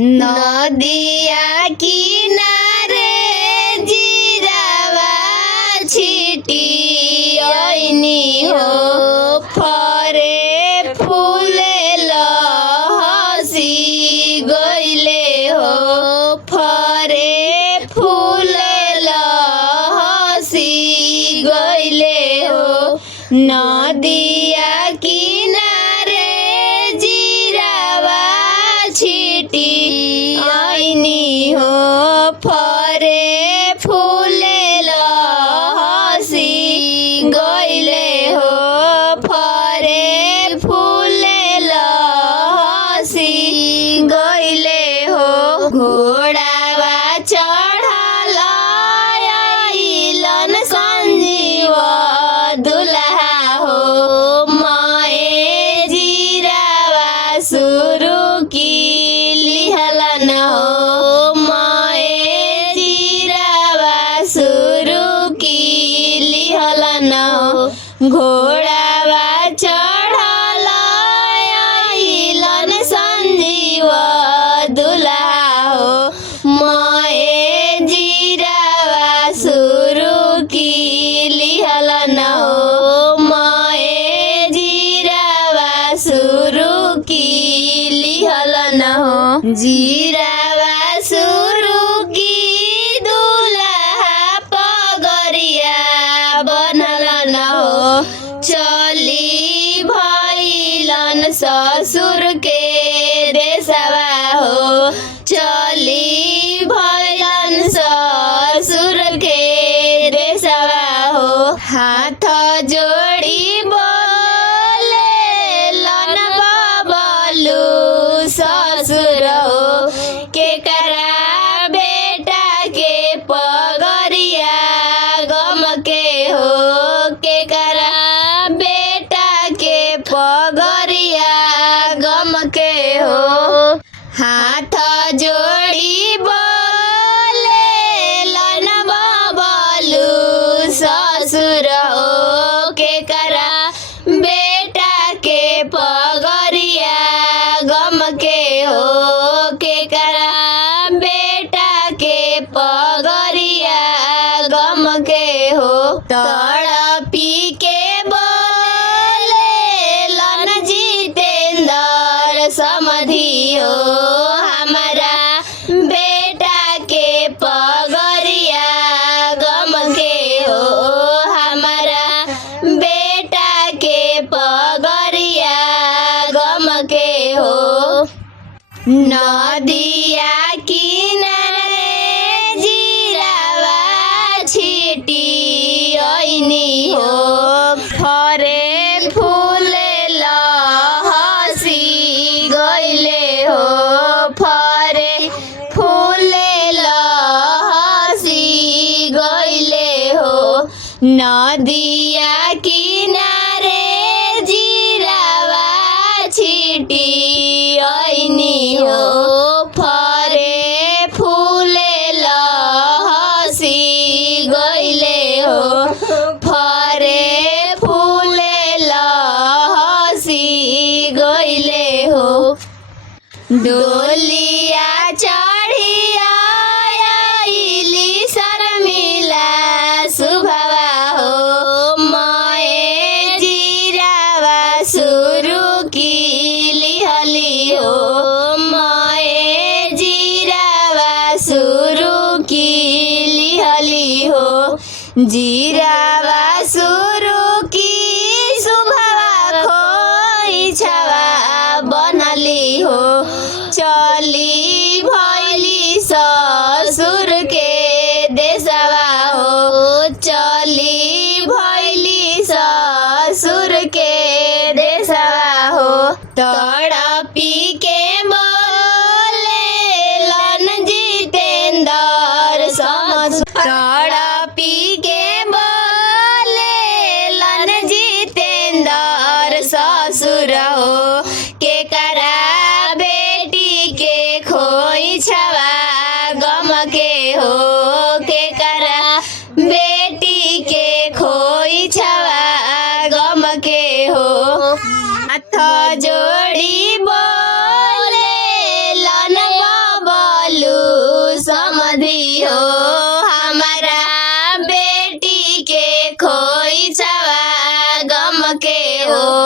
नदिया किनारे जिरावा छिटी ऐनी हो फरे फूले हसी गईले हो फरे फूले हसी गईले हो नदिया किनारे जिरावा छिटी ऐनी हो फरे फूले हसी गईले हो फरे फूले हसी गईले हो घोड़ावा चढ़ल आइलन संजीव दुल्हा हो माए जिरावा शुरू की लिहलन हो माए जिरावा शुरू की लिहलन हो घोड़ावा चढ़ल आइलन संजीव दुल्हा हो माए जिरावा शुरू की लिहलन हो माए जिरावा शुरू की लिहलन हो जिरावा शुरू की दुल्हा पगरिया बनलन हो चली भइलन ससुर के देशवा हो चली भइलन ससुर के देशवा हो हाथ जोड़ी बोलेलन बबलू ससुर हो के करा बेटा के पगरिया गम के हो के करा बेटा के पगरिया गम के हो हाथ जोड़ी बोलेलन बबलू ससुर हो के करा बेटा के पगरिया गम के हो के करा बेटा के पगरिया गम के हो तड़पी के बोलेलन जितेंद्र समधी हो हमारा बेटा के पगरिया गम के हो हमारा बेटा के पगरिया गम के हो नदिया किनारे जिरावा छिटी ऐनी हो फरे फूले हसी गईले हो फरे फूले हसी गईले हो नदिया किनारे जिरावा छिटी ऐनी हो फरे फूले हसी गईले हो फरे फूले हसी गईले हो डोलिया चढ़िया आइली शर्मिला सुभवा हो माए जिरावा शुरू की लिहली हो माए जिरावा शुरू की लिहली हो जिरावा शुरू की सुभवा खोई छवा बनली हो चली भइली ससुर के देशवा हो चली भइली ससुर के देशवा हो तड़पी के बोलेलन जितेंद्र तड़पी के बोलेलन जितेंद्र ससुर हो के करा बेटी के खो हो